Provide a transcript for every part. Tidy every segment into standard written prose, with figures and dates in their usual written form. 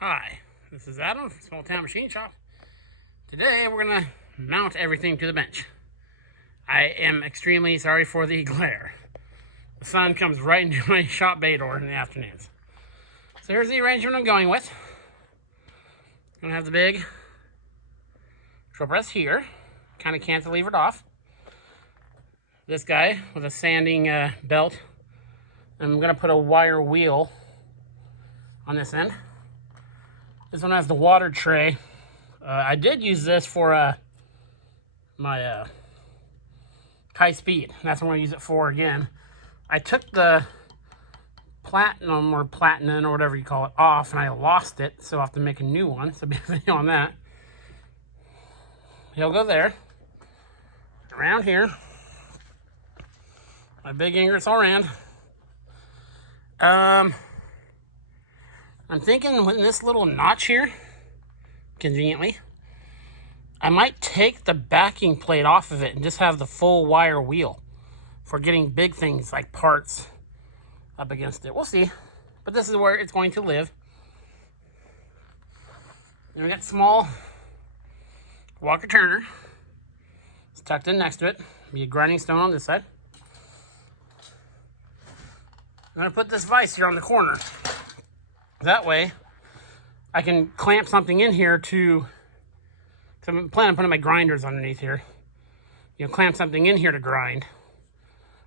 Hi, this is Adam from Small Town Machine Shop. Today we're going to mount everything to the bench. I am extremely sorry for the glare. The sun comes right into my shop bay door in the afternoons. So here's the arrangement I'm going with. I'm going to have the big drill press here, kind of cantilevered off. This guy with a sanding belt. I'm going to put a wire wheel on this end. This one has the water tray. I did use this for my high speed. That's what I'm going to use it for again. I took the platinum or platinum or whatever you call it off and I lost it, so I'll have to make a new one. So be a video on that. He'll go there. Around here. My big Ingersoll Rand. I'm thinking with this little notch here, conveniently, I might take the backing plate off of it and just have the full wire wheel for getting big things like parts up against it. We'll see. But this is where it's going to live. And we got small Walker Turner. It's tucked in next to it. Be a grinding stone on this side. I'm going to put this vise here on the corner. That way, I can clamp something in here to I'm planning on putting my grinders underneath here. You know, clamp something in here to grind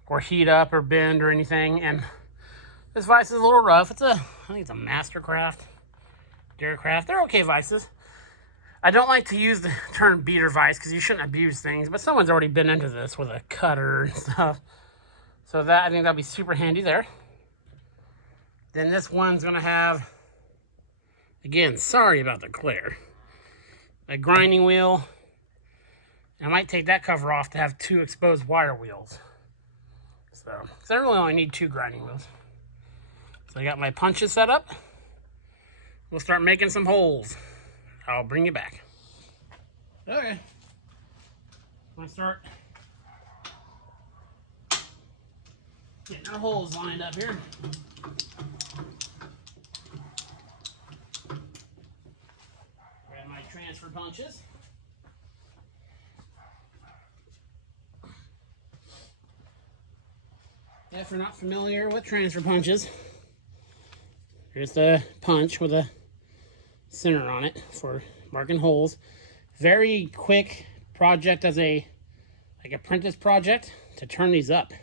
or heat up or bend or anything. And this vise is a little rough. I think it's a Mastercraft, Daracraft. They're okay vices. I don't like to use the term beater vise because you shouldn't abuse things, but someone's already been into this with a cutter and stuff. So that, I think that'll be super handy there. Then this one's gonna have, again, sorry about the glare, a grinding wheel. I might take that cover off to have two exposed wire wheels. So, because I really only need two grinding wheels. So I got my punches set up. We'll start making some holes. I'll bring you back. Okay. I'm gonna start getting our holes lined up here. Grab my transfer punches. If you're not familiar with transfer punches, here's the punch with a center on it for marking holes. Very quick project as a apprentice project to turn these up.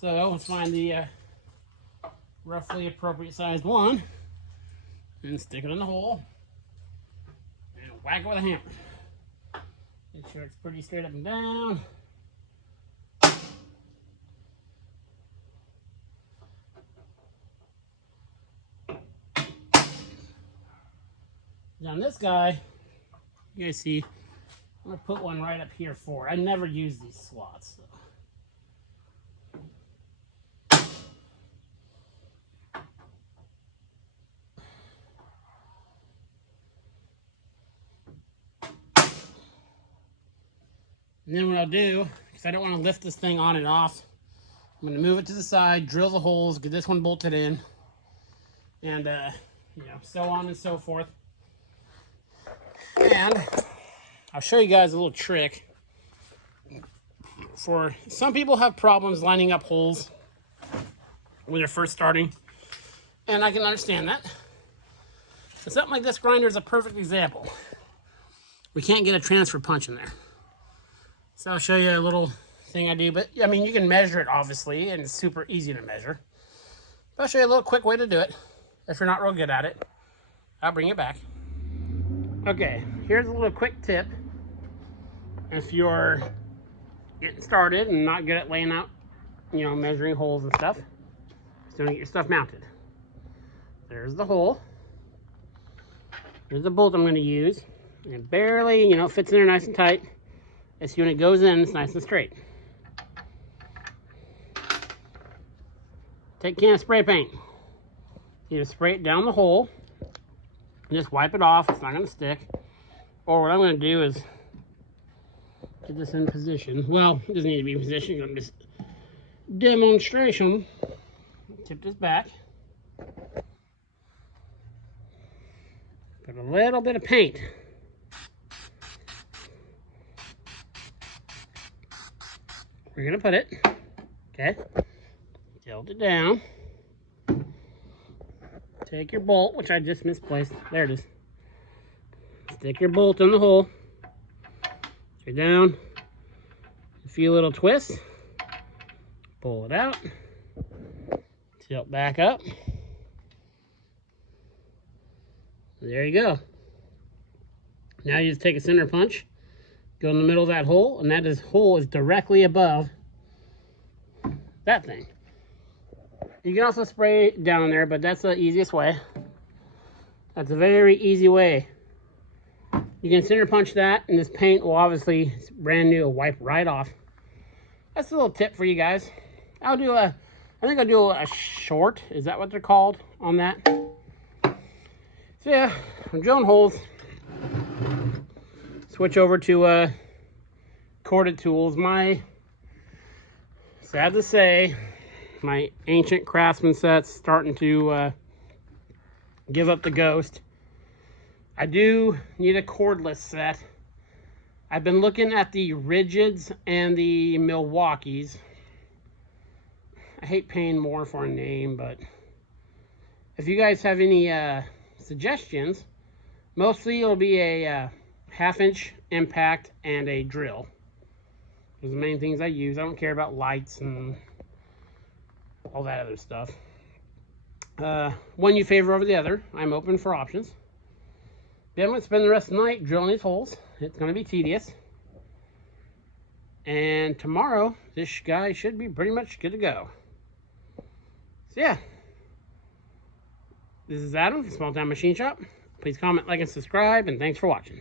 So let's find the roughly appropriate sized one and stick it in the hole and whack it with a hammer. Make sure it's pretty straight up and down. Now this guy, you guys see, I'm gonna put one right up here for it. I never use these slots. So. And then what I'll do, because I don't want to lift this thing on and off, I'm going to move it to the side, drill the holes, get this one bolted in, and you know, so on and so forth. And I'll show you guys a little trick. For some people have problems lining up holes when they're first starting, and I can understand that. So something like this grinder is a perfect example. We can't get a transfer punch in there. So I'll show you a little thing I do, but I mean, you can measure it obviously, and it's super easy to measure. But I'll show you a little quick way to do it. If you're not real good at it, I'll bring it back. Okay, here's a little quick tip. If you're getting started and not good at laying out, you know, measuring holes and stuff, just don't get your stuff mounted. There's the hole. There's the bolt I'm going to use. And it barely, you know, fits in there nice and tight. And so when it goes in, it's nice and straight. Take a can of spray paint. You just spray it down the hole. And just wipe it off. It's not going to stick. Or what I'm going to do is get this in position. Well, it doesn't need to be in position. I'm just demonstration. Tip this back. Put a little bit of paint. We're gonna put it, okay? Tilt it down. Take your bolt, which I just misplaced. There it is. Stick your bolt in the hole. Straight down. A few little twists. Pull it out. Tilt back up. There you go. Now you just take a center punch, go in the middle of that hole, and that hole is directly above that thing. You can also spray down there, but that's the easiest way. That's a very easy way. You can center punch that, and this paint will obviously, it's brand new, wipe right off. That's a little tip for you guys. I think I'll do a short, is that what they're called on that? So yeah, I'm drilling holes. Switch over to corded tools. Sad to say, my ancient Craftsman set's starting to give up the ghost. I do need a cordless set. I've been looking at the Rigids and the Milwaukees. I hate paying more for a name, but if you guys have any suggestions, mostly it'll be a 1/2-inch impact and a drill. Those are the main things I use. I don't care about lights and all that other stuff. One you favor over the other. I'm open for options. Then I'm going to spend the rest of the night drilling these holes. It's going to be tedious. And tomorrow, this guy should be pretty much good to go. So yeah. This is Adam from Small Town Machine Shop. Please comment, like, and subscribe, and thanks for watching.